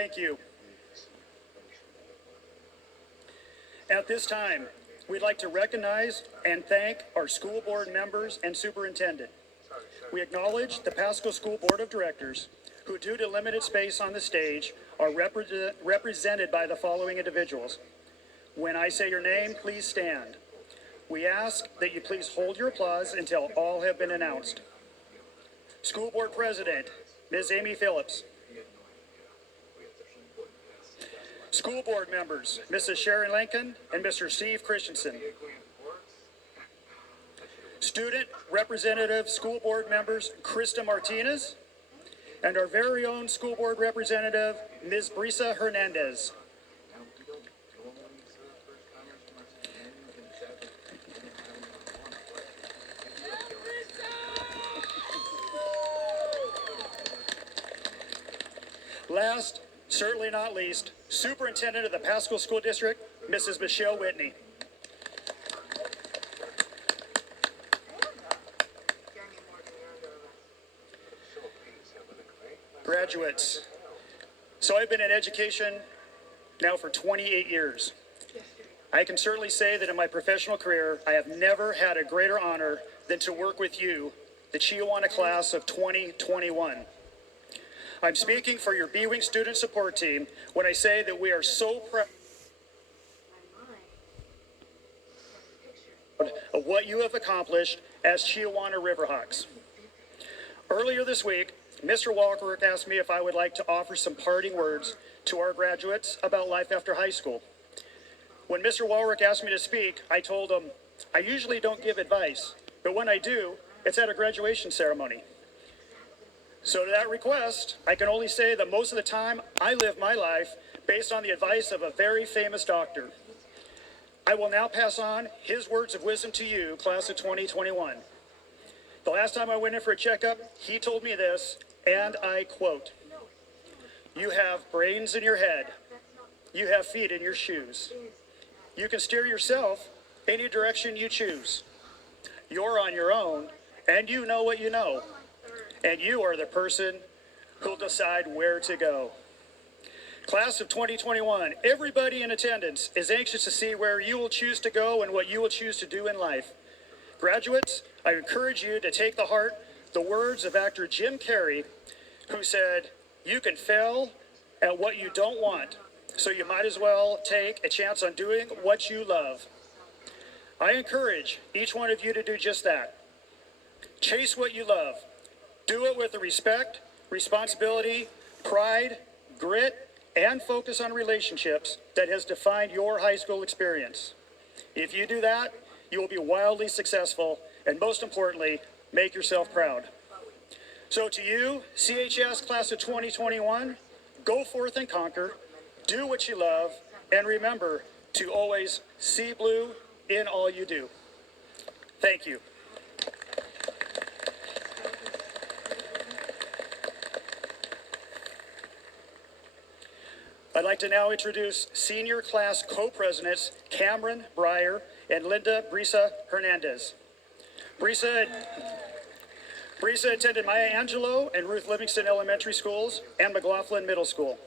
Thank you. At this time, we'd like to recognize and thank our school board members and superintendent. We acknowledge the Pasco School Board of Directors, who due to limited space on the stage are represented by the following individuals. When I say your name, please stand. We ask that you please hold your applause until all have been announced. School Board President, Ms. Amy Phillips. School Board members, Mrs. Sharon Lincoln and Mr. Steve Christensen. Student Representative School Board members, Krista Martinez, and our very own School Board Representative, Ms. Brisa Hernandez. Last, certainly not least, Superintendent of the Pasco School District, Mrs. Michelle Whitney. Graduates. So I've been in education now for 28 years. I can certainly say that in my professional career, I have never had a greater honor than to work with you, the Chiawana class of 2021. I'm speaking for your B-Wing student support team when I say that we are so proud of what you have accomplished as Chiawana Riverhawks. Earlier this week, Mr. Walker asked me if I would like to offer some parting words to our graduates about life after high school. When Mr. Walrick asked me to speak, I told him, I usually don't give advice, but when I do, it's at a graduation ceremony. So to that request, I can only say that most of the time, I live my life based on the advice of a very famous doctor. I will now pass on his words of wisdom to you, class of 2021. The last time I went in for a checkup, he told me this, and I quote, "You have brains in your head. You have feet in your shoes. You can steer yourself any direction you choose. You're on your own, and you know what you know. And you are the person who'll decide where to go." Class of 2021, everybody in attendance is anxious to see where you will choose to go and what you will choose to do in life. Graduates, I encourage you to take to heart the words of actor Jim Carrey, who said, "You can fail at what you don't want, so you might as well take a chance on doing what you love." I encourage each one of you to do just that. Chase what you love. Do it with the respect, responsibility, pride, grit, and focus on relationships that has defined your high school experience. If you do that, you will be wildly successful, and most importantly, make yourself proud. So to you, CHS class of 2021, go forth and conquer, do what you love, and remember to always see blue in all you do. Thank you. I'd like to now introduce senior class co-presidents Cameron Breyer and Linda Brisa Hernandez. Brisa attended Maya Angelou and Ruth Livingston Elementary Schools and McLaughlin Middle School.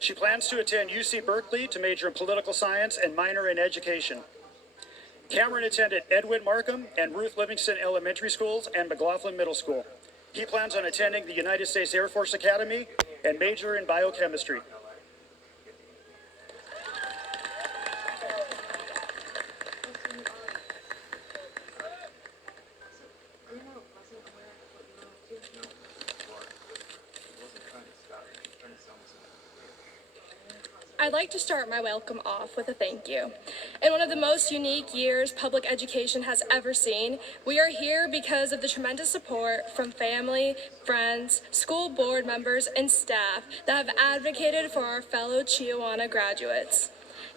She plans to attend UC Berkeley to major in political science and minor in education. Cameron attended Edwin Markham and Ruth Livingston Elementary Schools and McLaughlin Middle School. He plans on attending the United States Air Force Academy and major in biochemistry. I'd like to start my welcome off with a thank you. In one of the most unique years public education has ever seen, we are here because of the tremendous support from family, friends, school board members, and staff that have advocated for our fellow Chiawana graduates.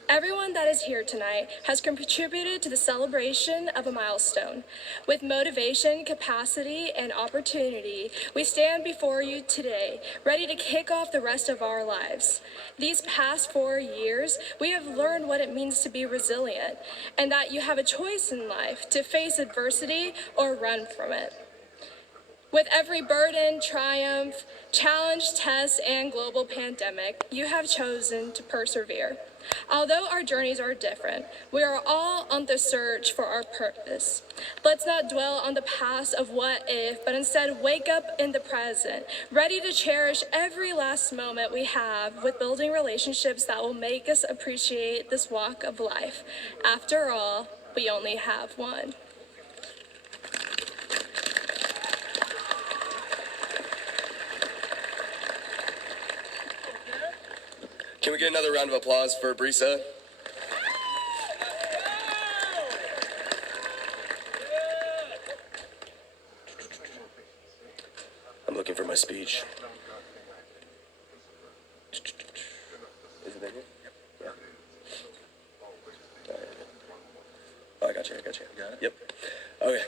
Everyone that is here tonight has contributed to the celebration of a milestone. With motivation, capacity, and opportunity, we stand before you today, ready to kick off the rest of our lives. These past 4 years, we have learned what it means to be resilient, and that you have a choice in life to face adversity or run from it. With every burden, triumph, challenge, test, and global pandemic, you have chosen to persevere. Although our journeys are different, we are all on the search for our purpose. Let's not dwell on the past of what if, but instead wake up in the present, ready to cherish every last moment we have with building relationships that will make us appreciate this walk of life. After all, we only have one. Can we get another round of applause for Brisa? I'm looking for my speech. Is it in here? Yeah. Oh, I got you. You got it? Yep. Okay.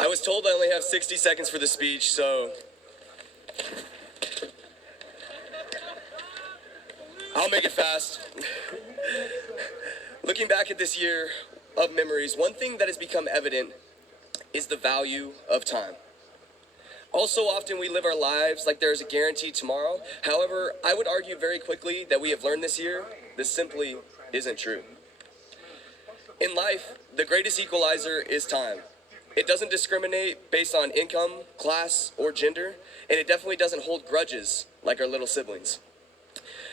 I was told I only have 60 seconds for the speech, so I'll make it fast. Looking back at this year of memories, one thing that has become evident is the value of time. Also, often we live our lives like there is a guaranteed tomorrow. However, I would argue very quickly that we have learned this year, this simply isn't true. In life, the greatest equalizer is time. It doesn't discriminate based on income, class, or gender, and it definitely doesn't hold grudges like our little siblings.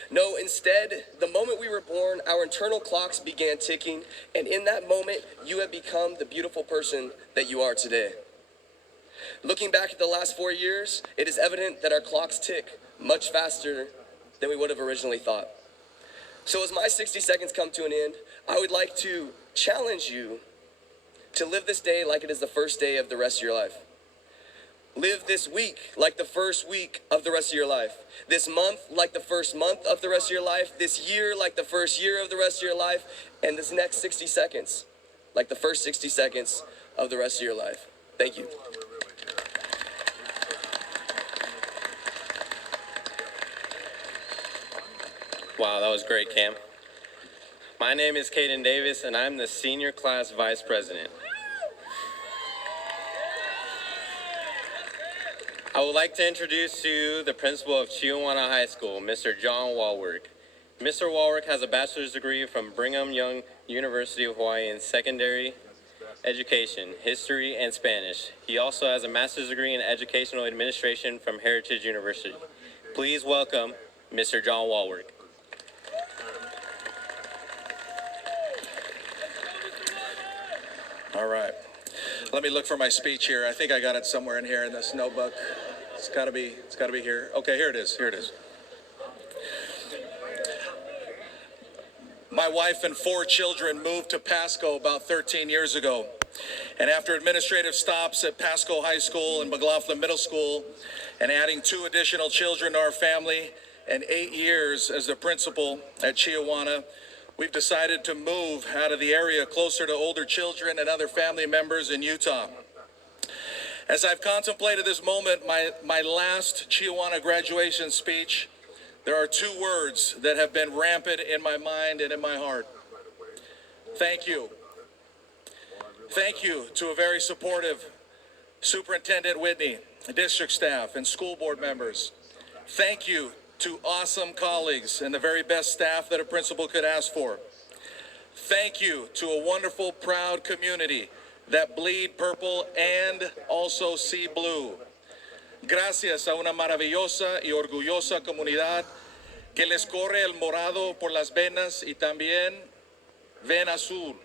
No, instead, the moment we were born, our internal clocks began ticking, and in that moment, you have become the beautiful person that you are today. Looking back at the last 4 years, it is evident that our clocks tick much faster than we would have originally thought. So as my 60 seconds come to an end, I would like to challenge you to live this day like it is the first day of the rest of your life. Live this week like the first week of the rest of your life. This month like the first month of the rest of your life. This year like the first year of the rest of your life. And this next 60 seconds like the first 60 seconds of the rest of your life. Thank you. Wow, that was great, Cam. My name is Caden Davis, and I'm the senior class vice president. I would like to introduce to you the principal of Chiawana High School, Mr. John Walwork. Mr. Walwork has a bachelor's degree from Brigham Young University of Hawaii in secondary education, history, and Spanish. He also has a master's degree in educational administration from Heritage University. Please welcome Mr. John Walwork. All right. Let me look for my speech here. I think I got it somewhere in here in this notebook. It's gotta be here. Okay, here it is. My wife and 4 children moved to Pasco about 13 years ago. And after administrative stops at Pasco High School and McLaughlin Middle School, and adding 2 additional children to our family, and 8 years as the principal at Chiawana, we've decided to move out of the area closer to older children and other family members in Utah. As I've contemplated this moment, my last Chiawana graduation speech, there are 2 words that have been rampant in my mind and in my heart. Thank you. Thank you to a very supportive Superintendent Whitney, district staff, and school board members. Thank you to awesome colleagues and the very best staff that a principal could ask for. Thank you to a wonderful, proud community that bleed purple and also see blue. Gracias a una maravillosa y orgullosa comunidad que les corre el morado por las venas y también ven azul.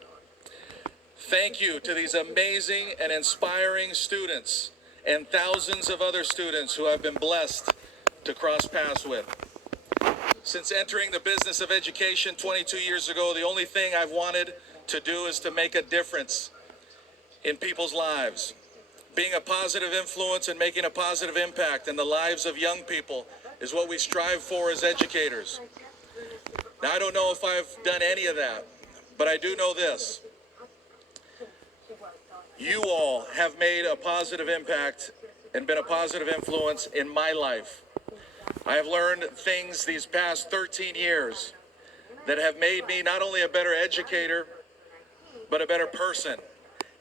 Thank you to these amazing and inspiring students and thousands of other students who I've been blessed to cross paths with. Since entering the business of education 22 years ago, the only thing I've wanted to do is to make a difference in people's lives. Being a positive influence and making a positive impact in the lives of young people is what we strive for as educators. Now, I don't know if I've done any of that, but I do know this. You all have made a positive impact and been a positive influence in my life. I have learned things these past 13 years that have made me not only a better educator, but a better person.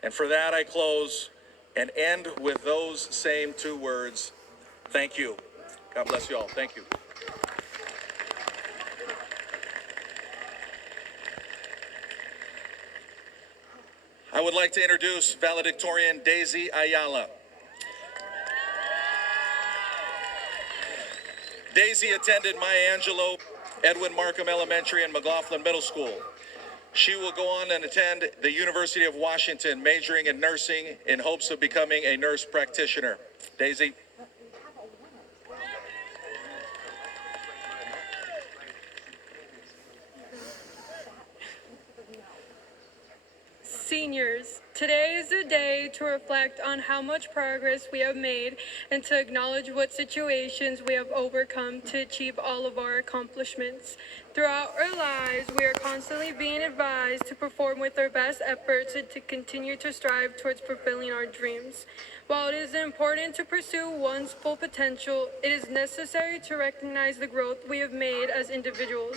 And for that, I close and end with those same two words, thank you. God bless you all. Thank you. I would like to introduce valedictorian Daisy Ayala. Daisy attended Maya Angelou, Edwin Markham Elementary, and McLaughlin Middle School. She will go on and attend the University of Washington, majoring in nursing in hopes of becoming a nurse practitioner. Daisy. Seniors, today is a day to reflect on how much progress we have made and to acknowledge what situations we have overcome to achieve all of our accomplishments. Throughout our lives, we are constantly being advised to perform with our best efforts and to continue to strive towards fulfilling our dreams. While it is important to pursue one's full potential, it is necessary to recognize the growth we have made as individuals.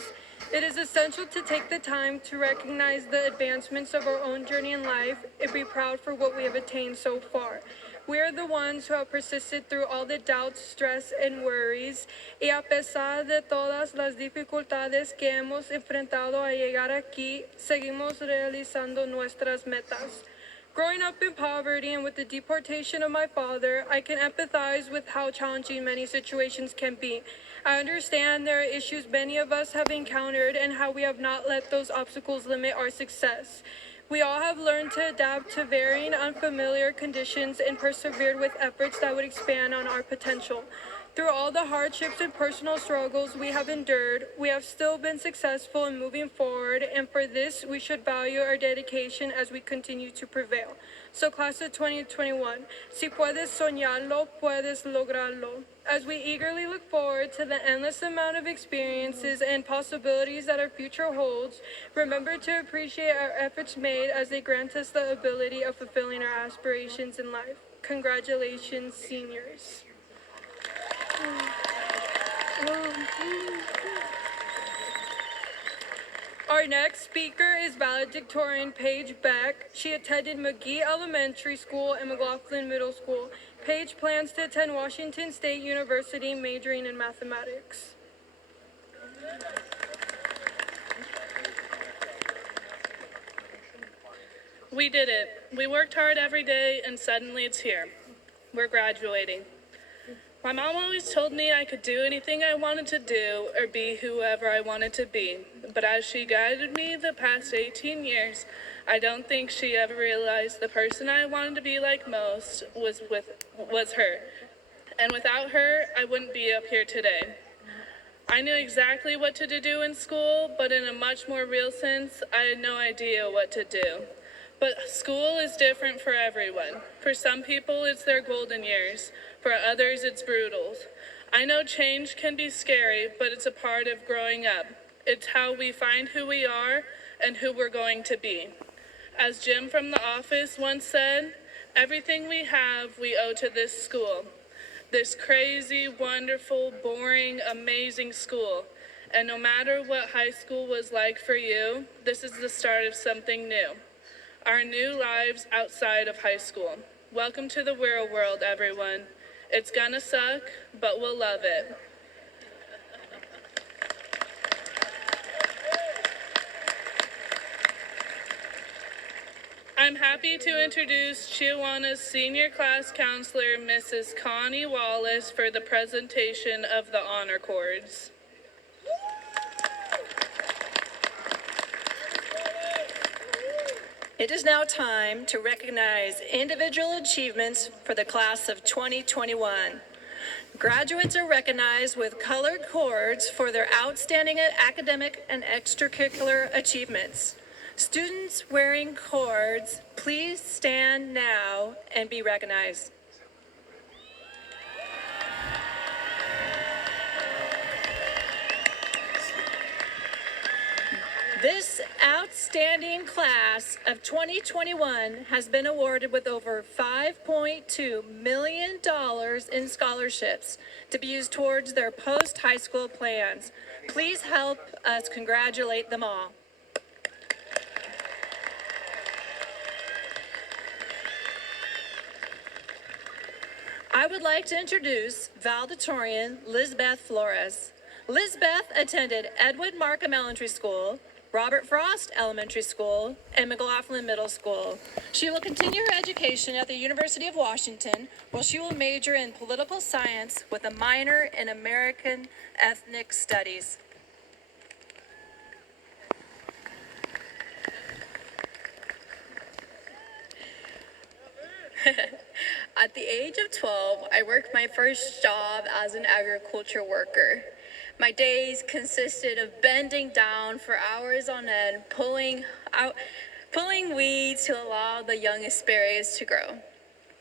It is essential to take the time to recognize the advancements of our own journey in life and be proud for what we have attained so far. We are the ones who have persisted through all the doubts, stress, and worries, y a pesar de todas las dificultades que hemos enfrentado a llegar aquí, seguimos realizando nuestras metas. Growing up in poverty and with the deportation of my father, I can empathize with how challenging many situations can be. I understand there are issues many of us have encountered and how we have not let those obstacles limit our success. We all have learned to adapt to varying unfamiliar conditions and persevered with efforts that would expand on our potential. Through all the hardships and personal struggles we have endured, we have still been successful in moving forward, and for this, we should value our dedication as we continue to prevail. So, class of 2021, si puedes soñarlo, puedes lograrlo. As we eagerly look forward to the endless amount of experiences and possibilities that our future holds, remember to appreciate our efforts made as they grant us the ability of fulfilling our aspirations in life. Congratulations, seniors. Our next speaker is valedictorian Paige Beck. She attended McGee Elementary School and McLaughlin Middle School. Paige plans to attend Washington State University, majoring in mathematics. We did it. We worked hard every day, and suddenly it's here. We're graduating. My mom always told me I could do anything I wanted to do or be whoever I wanted to be. But as she guided me the past 18 years, I don't think she ever realized the person I wanted to be like most was her. And without her, I wouldn't be up here today. I knew exactly what to do in school, but in a much more real sense, I had no idea what to do. But school is different for everyone. For some people, it's their golden years. For others, it's brutal. I know change can be scary, but it's a part of growing up. It's how we find who we are and who we're going to be. As Jim from The Office once said, everything we have, we owe to this school. This crazy, wonderful, boring, amazing school. And no matter what high school was like for you, this is the start of something new. Our new lives outside of high school. Welcome to the real world, everyone. It's gonna suck, but we'll love it. I'm happy to introduce Chiawana's senior class counselor, Mrs. Connie Wallace, for the presentation of the honor cords. It is now time to recognize individual achievements for the class of 2021. Graduates are recognized with colored cords for their outstanding academic and extracurricular achievements. Students wearing cords, please stand now and be recognized. This outstanding class of 2021 has been awarded with over $5.2 million in scholarships to be used towards their post-high school plans. Please help us congratulate them all. I would like to introduce valedictorian Lizbeth Flores. Lizbeth attended Edward Markham Elementary School, Robert Frost Elementary School, and McLaughlin Middle School. She will continue her education at the University of Washington, where she will major in political science with a minor in American ethnic studies. At the age of 12, I worked my first job as an agriculture worker. My days consisted of bending down for hours on end, pulling weeds to allow the young asparagus to grow.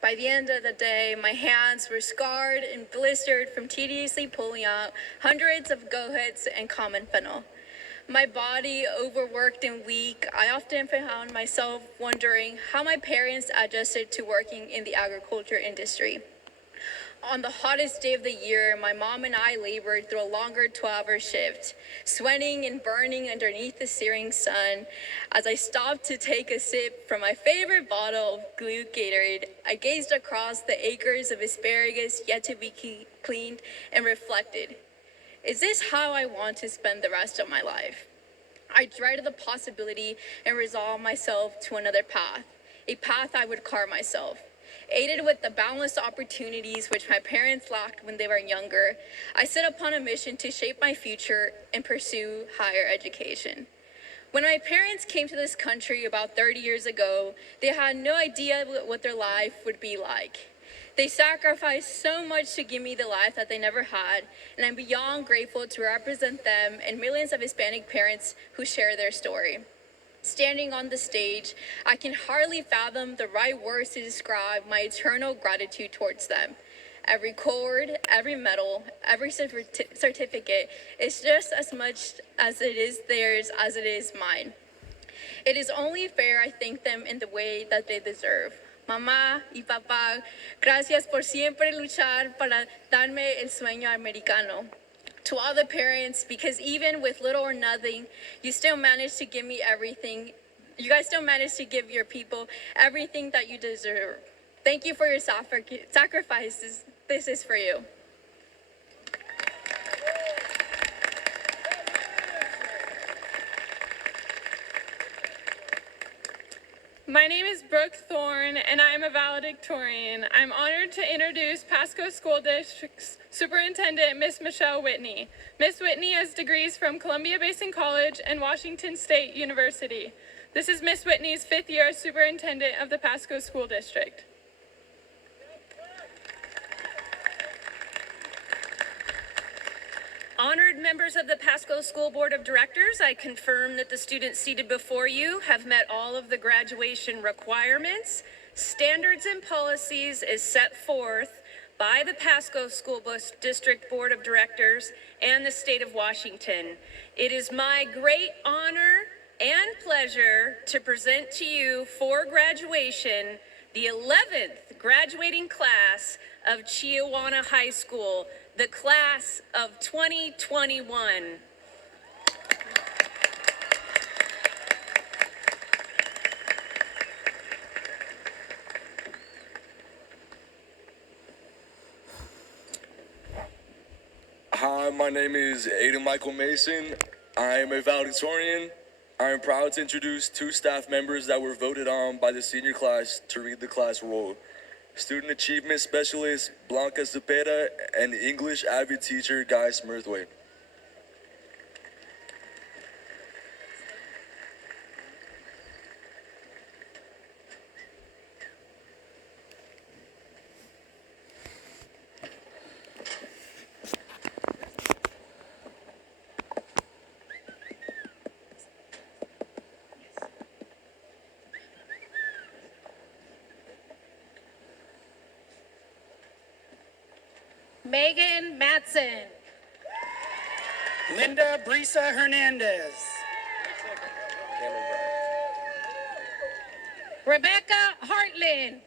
By the end of the day, my hands were scarred and blistered from tediously pulling out hundreds of goat heads and common fennel. My body overworked and weak, I often found myself wondering how my parents adjusted to working in the agriculture industry. On the hottest day of the year, my mom and I labored through a longer 12-hour shift, sweating and burning underneath the searing sun. As I stopped to take a sip from my favorite bottle of blue Gatorade, I gazed across the acres of asparagus yet to be cleaned and reflected. Is this how I want to spend the rest of my life? I dreaded the possibility and resolved myself to another path, a path I would carve myself. Aided with the boundless opportunities which my parents lacked when they were younger, I set upon a mission to shape my future and pursue higher education. When my parents came to this country about 30 years ago, they had no idea what their life would be like. They sacrificed so much to give me the life that they never had, and I'm beyond grateful to represent them and millions of Hispanic parents who share their story. Standing on the stage, I can hardly fathom the right words to describe my eternal gratitude towards them. Every cord, every medal, every certificate is just as much as it is theirs as it is mine. It is only fair I thank them in the way that they deserve. Mamá y papá, gracias por siempre luchar para darme el sueño americano. To all the parents, because even with little or nothing, you still manage to give me everything. You guys still manage to give your people everything that you deserve. Thank you for your sacrifices. This is for you. My name is Brooke Thorne, and I am a valedictorian. I'm honored to introduce Pasco School District's Superintendent, Miss Michelle Whitney. Miss Whitney has degrees from Columbia Basin College and Washington State University. This is Miss Whitney's 5th year as Superintendent of the Pasco School District. Honored members of the Pasco School Board of Directors, I confirm that the students seated before you have met all of the graduation requirements, standards, and policies as set forth by the Pasco School District Board of Directors and the state of Washington. It is my great honor and pleasure to present to you for graduation the 11th graduating class of Chiawana High School, the class of 2021. Hi, my name is Aiden Michael Mason. I am a valedictorian. I am proud to introduce 2 staff members that were voted on by the senior class to read the class roll. Student Achievement Specialist Blanca Cepeda and English Avid Teacher Guy Smurthwaite. Megan Matson. Linda Brisa Hernandez. Rebecca Hartland.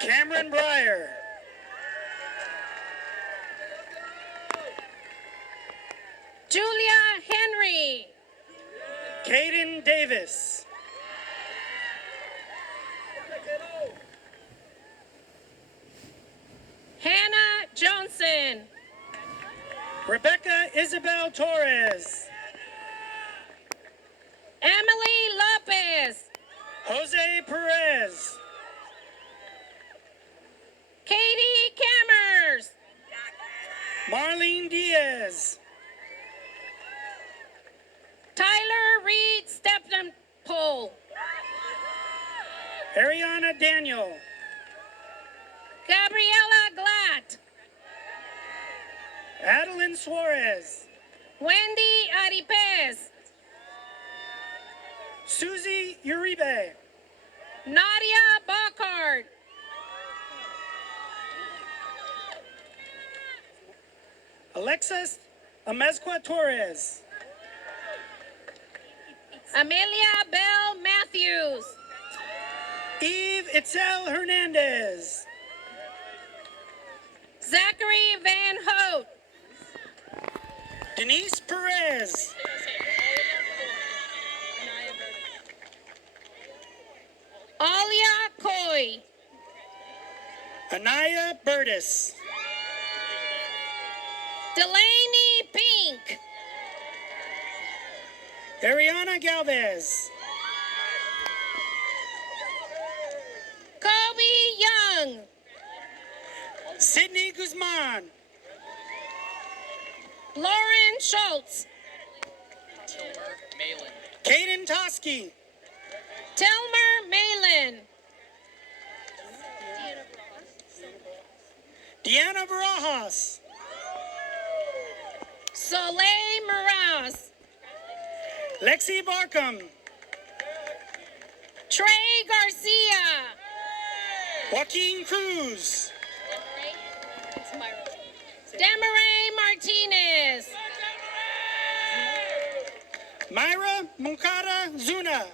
Cameron Breyer. Julia Henry. Caden Davis. Hannah Johnson. Rebecca Isabel Torres. Emily Lopez. Jose Perez. Katie Cammers. Marlene Diaz. Tyler Reed Steppenpole. Ariana Daniel. Gabriela Glatt. Adeline Suarez. Wendy Aripez. Susie Uribe. Nadia Bockhart. Alexis Amezcua Torres. Amelia Bell Matthews. Eve Itzel Hernandez. Zachary Van Hout. Denise Perez. Alia Coy. Anaya Burtis. Delaney Pink. Ariana Galvez. Kobe Young. Sydney Guzman. Lauren Schultz. Kaden Toski. Tilmer Malin. Deanna Barajas. Soleil Moraz. Lexi Barkham. Trey Garcia. Joaquin Cruz. Demaray Martinez. Myra Munkara Zuna.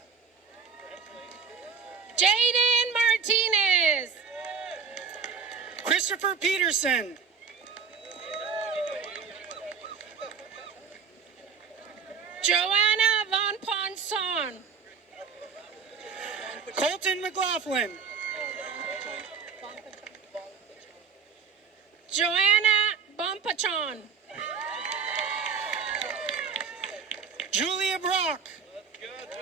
Jaden Martinez. Christopher Peterson. Joanna Von Ponson. Colton McLaughlin. Joanna Bumpachon. Julia Brock.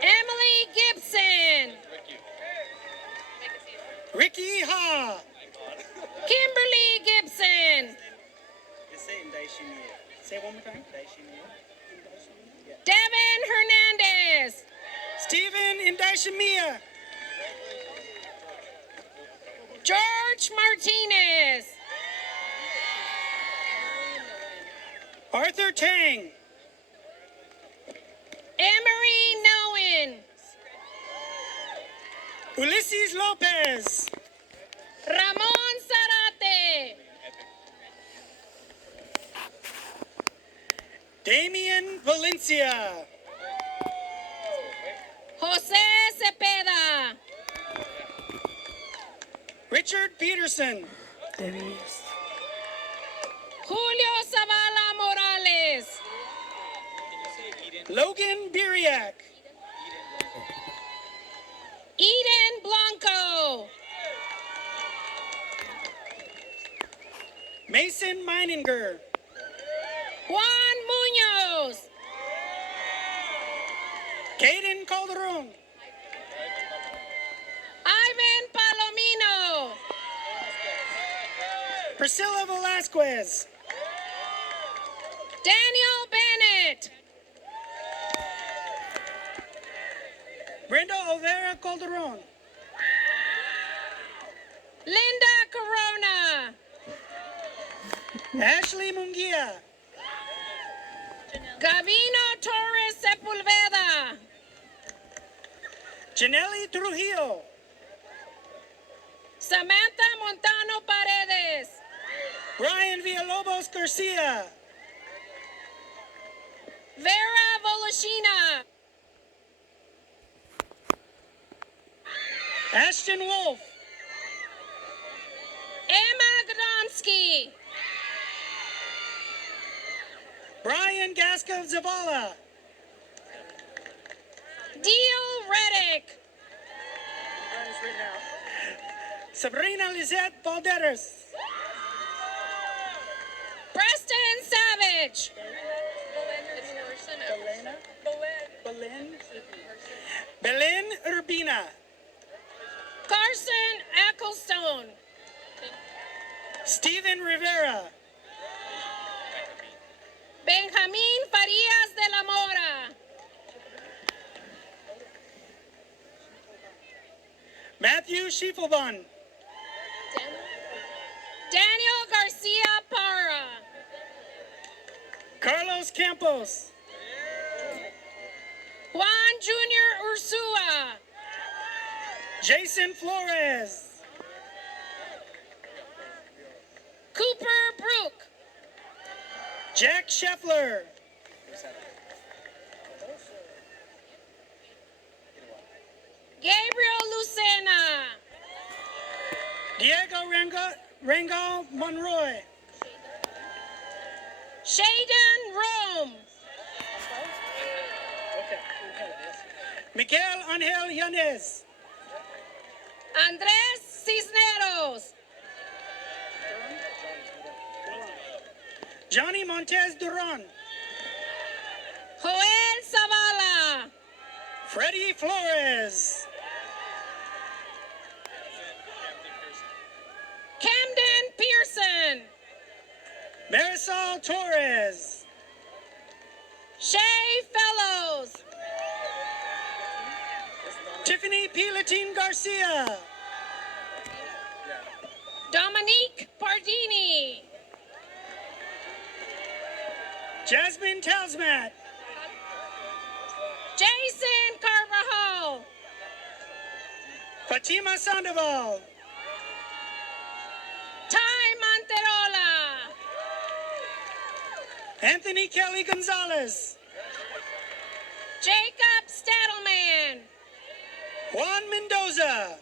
Emily Gibson. Ricky Ha. Kimberly Gibson. Say it one more time. Devin Hernandez. Stephen Indashimia. George Martinez. Arthur Tang. Emery Noen. Ulysses Lopez. Ramon Zarate. Damian Valencia. Jose Cepeda. Richard Peterson. Julio Zavala Morales. Logan Biriak. Eden Blanco. Mason Meininger. Juan Munoz. Caden Calderon. Ivan Palomino. Priscilla Velasquez. Daniel Bennett. Brenda Olvera Calderon. Linda Corona. Ashley Munguia. Gavino Torres Sepulveda. Janelli Trujillo. Samantha Montano Paredes. Brian Villalobos Garcia. Vera Volosina. Ashton Wolf. Emma Gdomsky. Brian Gaskov Zavala. Deal Reddick. Sabrina Lizette Valderas. Preston Savage. Belen Urbina. Carson Ecclestone. Stephen Rivera. Benjamin Farias de la Mora. Matthew Schiefelbahn. Daniel Garcia Parra. Carlos Campos. Juan Jr. Ursua. Jason Flores. Cooper Brook. Jack Scheffler. Gabriel Lucena. Diego Rango Monroy. Shaden Rome. Miguel Angel Yanez. Andrés Cisneros. Johnny Montez Duran. Joel Zavala. Freddie Flores. Camden Pearson. Marisol Torres. Shay Fellows. Tiffany Pilatine Garcia. Dominique Pardini. Jasmine Talsmat. Jason Carvajal. Fatima Sandoval. Ty Monterola. Anthony Kelly Gonzalez. Jacob Stadelman. Juan Mendoza.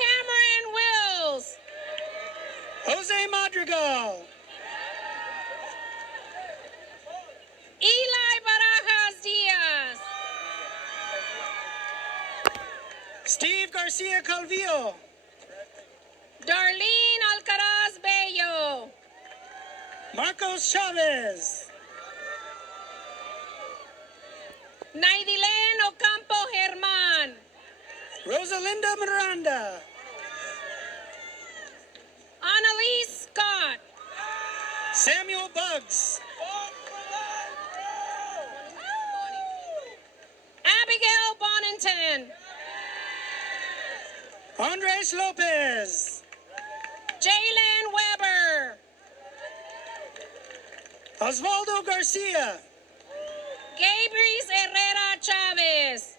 Cameron Wills. Jose Madrigal. Eli Barajas Diaz. Steve Garcia Calvillo. Darlene Alcaraz Bello. Marcos Chavez. Naidilene Ocampo Germán. Rosalinda Miranda. Annalise Scott. Samuel Buggs. Abigail Bonington. Andres Lopez. Jalen Weber. Osvaldo Garcia. Gabriel Herrera Chavez.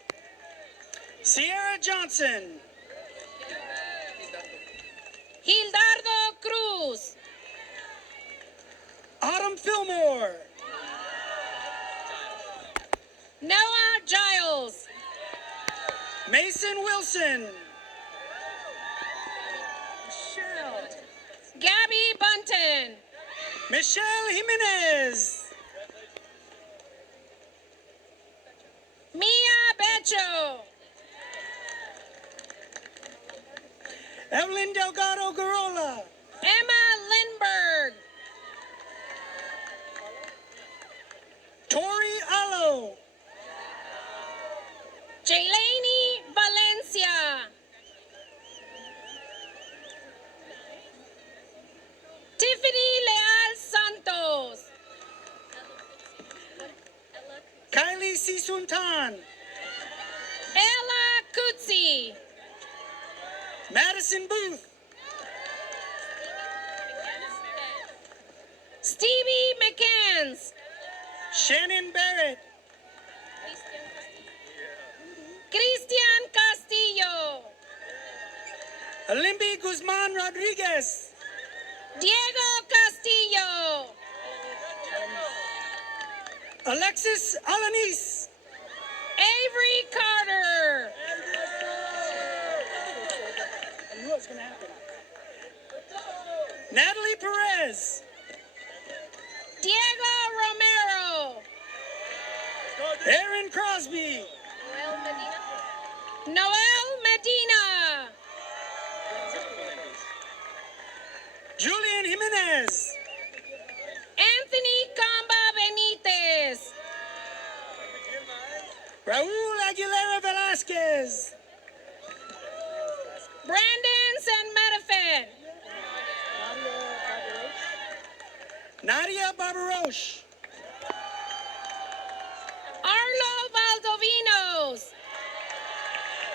Sierra Johnson. Gildardo Cruz. Autumn Fillmore. Noah Giles. Mason Wilson. Gabby Bunton. Michelle Jimenez. Mia Becho. Evelyn Delgado Garola. Emma Lindberg. Tori Allo. Jaylani Valencia. Tiffany Leal Santos. Kylie Sisuntan. Ella Kutsi. Madison Booth. Stevie McCanns. Shannon Barrett. Christian Castillo. Olimbi Guzman Rodriguez. Diego Castillo. Alexis Alanis. Avery Carter. I knew it was going to happen. Natalie Perez. Diego Romero. Aaron Crosby. Noel Medina. Julian Jimenez. Raul Aguilera Velasquez. Brandon San Metafin. Nadia Barbaroche. Arlo Valdovinos.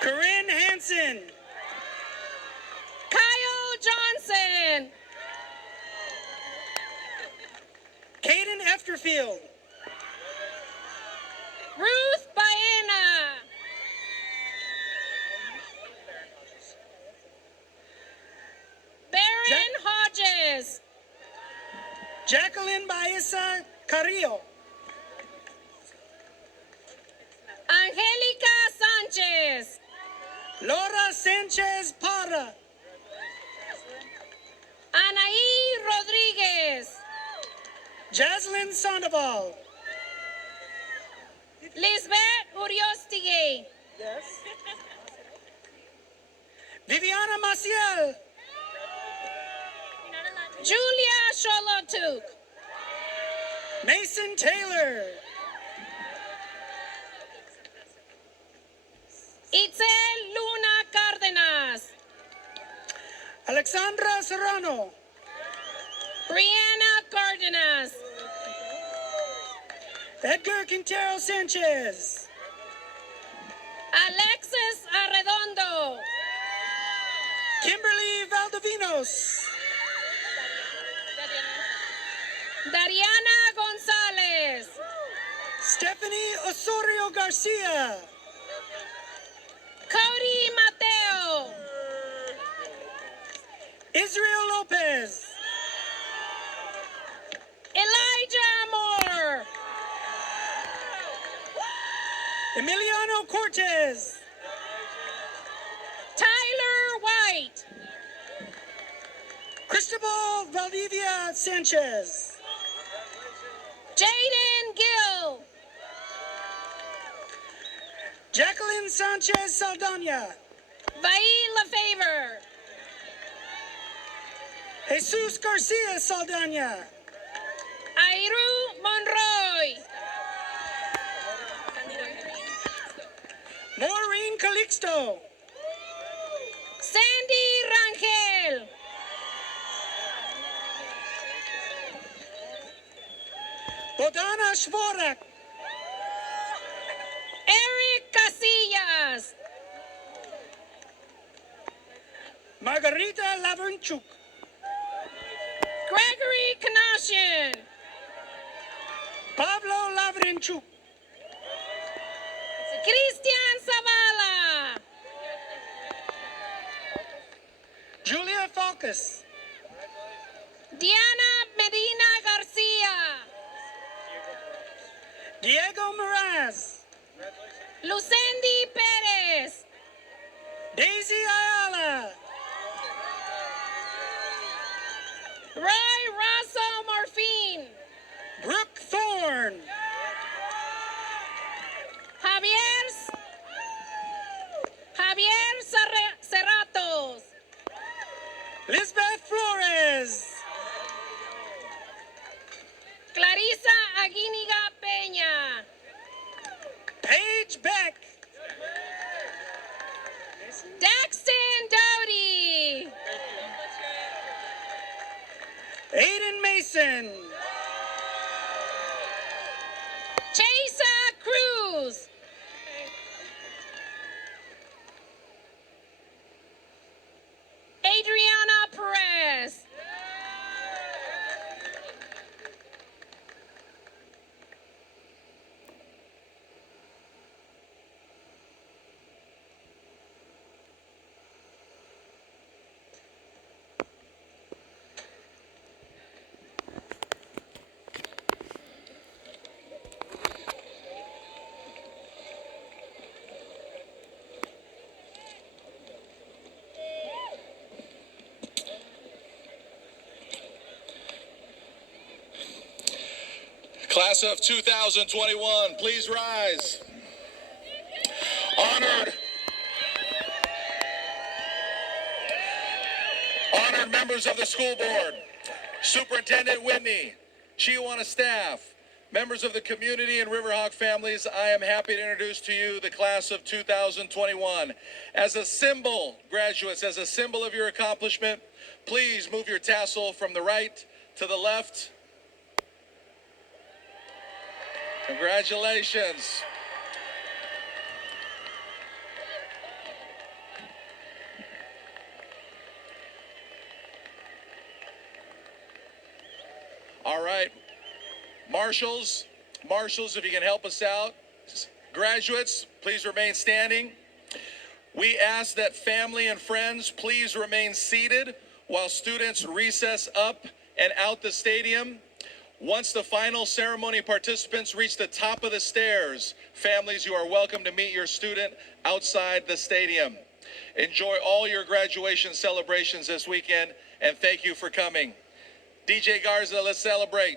Corinne Hansen. Kyle Johnson. Caden Efterfield. Ruth Baena. Baron Hodges. Jacqueline Baeza Carrillo. Angelica Sanchez. Laura Sanchez Parra. Anaí Rodriguez. Jaslyn Sandoval. Lisbeth Uriostigui. Yes. Viviana Maciel. Julia Sholotuk. Mason Taylor. Itzel Luna Cárdenas. Alexandra Serrano. Brianna Cárdenas. Edgar Quintero Sanchez. Alexis Arredondo. Kimberly Valdovinos. Dariana González. Stephanie Osorio Garcia. Cody Mateo. Israel Lopez. Elijah Moore. Emiliano Cortez. Tyler White. Cristobal Valdivia Sanchez. Jaden Gill. Jacqueline Sanchez Saldana. Vai Lefevre. Jesus Garcia Saldana. Airu Monroy. Maureen Calixto. Sandy Rangel. Bodana Shvorak. Eric Casillas. Margarita Lavernchuk. Gregory Kanashian. Pablo Lavrenchuk. Christian Zavala. Julia Falcus. Diana Medina Garcia. Diego Meraz. Lucendi Perez. Daisy Ayala. Roy Rosso Morphine. Brooke Thorne. Javier Cerratos. Lisbeth Flores. Clarisa Aguiniga Peña. Paige Beck. Daxton Dowdy. Aiden Mason. Chasa Cruz. Adriana Perez. Class of 2021, please rise. Honored members of the school board, Superintendent Whitney, Chiawana staff, Members of the community and Riverhawk families, I am happy to introduce to you the class of 2021. As a symbol, graduates, as a symbol of your accomplishment, please move your tassel from the right to the left. Congratulations. All right. Marshals, if you can help us out. Graduates, please remain standing. We ask that family and friends please remain seated while students recess up and out the stadium. Once the final ceremony participants reach the top of the stairs, families, you are welcome to meet your student outside the stadium. Enjoy all your graduation celebrations this weekend, and thank you for coming. DJ Garza, let's celebrate.